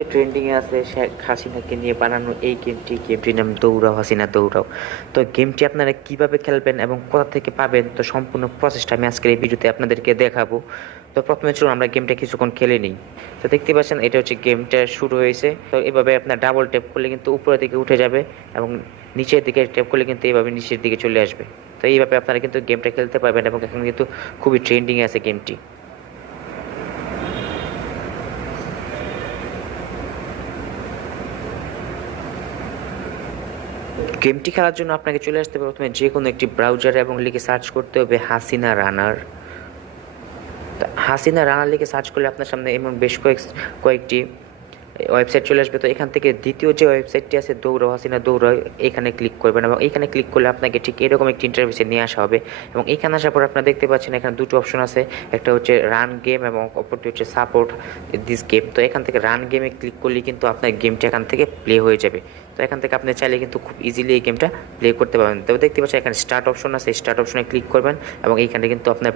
ট্রেন্ডিংয়ে আছে শেখ হাসিনাকে নিয়ে বানানো এই গেমটির নাম দৌড়াও হাসিনা দৌড়াও। তো গেমটি আপনারা কিভাবে খেলবেন এবং কোথা থেকে পাবেন, তো সম্পূর্ণ প্রসেসটা আমি আজকের এই ভিডিওতে আপনাদেরকে দেখাবো। তো প্রথমে চলুন আমরা গেমটা কিছুক্ষণ খেলে নিই। তো দেখতে পাচ্ছেন এটা হচ্ছে গেমটা শুরু হয়েছে। তো এভাবে আপনার ডাবল ট্যাপ করলে কিন্তু উপরের দিকে উঠে যাবে এবং নিচের দিকে ট্যাপ করলে কিন্তু এইভাবে নিচের দিকে চলে আসবে। তো এইভাবে আপনারা কিন্তু গেমটা খেলতে পারবেন এবং এখন কিন্তু খুবই ট্রেন্ডিংয়ে আছে গেমটি। গেমটি খেলার জন্য আপনাকে চলে আসতে হবে প্রথমে যে কোনো একটি ব্রাউজারে এবং লিখে সার্চ করতে হবে হাসিনা রানার। হাসিনা রানার লিখে সার্চ করলে আপনার সামনে এমন বেশ কয়েকটি ওয়েবসাইট চলে আসবে। তো এখান থেকে দ্বিতীয় যে ওয়েবসাইটটি আছে দৌড়াও হাসিনা দৌড়াও, এখানে ক্লিক করবেন এবং এখানে ক্লিক করলে আপনাকে ঠিক এরকম একটি ইন্টারফেসে নিয়ে আসা হবে। এবং এখানে আসার পর আপনারা দেখতে পাচ্ছেন এখানে দুটো অপশন আছে, একটা হচ্ছে রান গেম এবং অপরটি হচ্ছে সাপোর্ট দিস গেম। তো এখান থেকে রান গেমে ক্লিক করলে কিন্তু আপনার গেমটা এখান থেকে প্লে হয়ে যাবে। তো এখান থেকে আপনি চাইলে কিন্তু খুব ইজিলি এই গেমটা প্লে করতে পারবেন। তো দেখতে পাচ্ছেন এখানে স্টার্ট অপশন আছে, স্টার্ট অপশনে ক্লিক করবেন এবং এইখানে কিন্তু আপনার